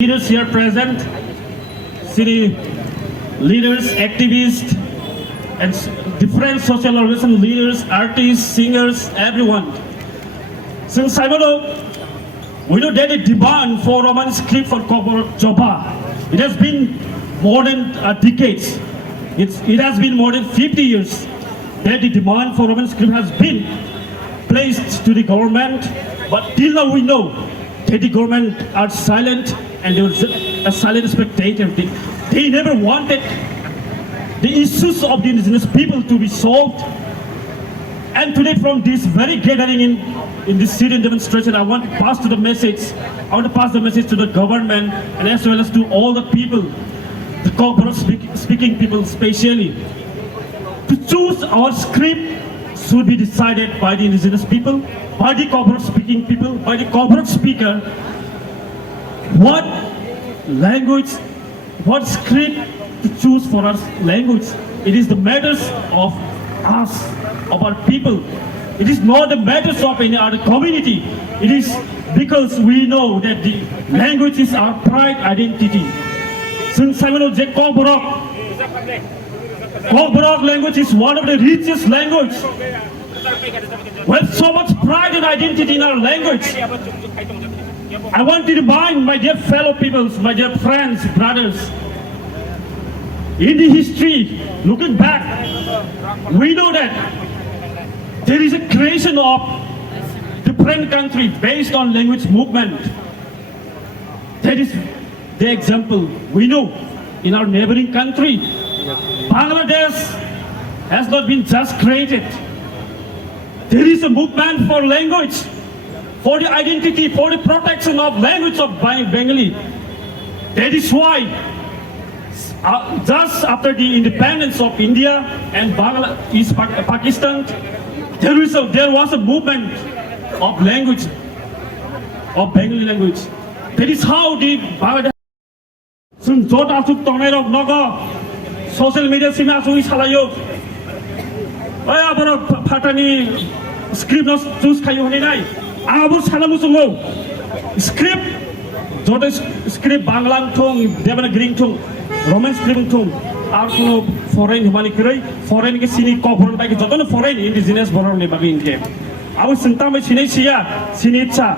Leaders here present, city leaders, activists, and different social organization leaders, artists, singers, everyone. Since I know, we know that the demand for Roman script for corporate Java, it has been more than decades. It has been more than 50 years that the demand for Roman script has been placed to the government, but till now we know that the government are silent and they were a silent spectator. They never wanted the issues of the indigenous people to be solved. And today, from this very gathering in this Syrian demonstration, I want to pass the message to the government and as well as to all the people, the corporate speaking people especially, to choose our script should be decided by the indigenous people, by the corporate speaking people, by the corporate speaker. What language, what script to choose for our language? It is the matters of us, of our people. It is not the matters of any other community. It is because we know that the language is our pride identity. Since I know that Koborok language is one of the richest language. We have so much pride and identity in our language. I want to remind my dear fellow peoples, my dear friends, brothers, in the history, looking back, we know that there is a creation of different country based on language movement. That is the example we know in our neighboring country. Bangladesh has not been just created. There is a movement for language, for the identity, for the protection of language of Bengali. That is why just after the independence of India and Pakistan, there was a movement of language, of Bengali language. That is how the Bangladesh social media sima asui salayo. Aya boro Patani Scriptno choose kayo ni nai. Abur salamu sungo. Script Jota script Banglang thong, Devana Green thong, Roman script thong. Ar kono foreign himani kirai, foreign ke sini cover bagi jota no foreign indigenous boror ne bagi inke. Abu sentama sini sia, sini cha.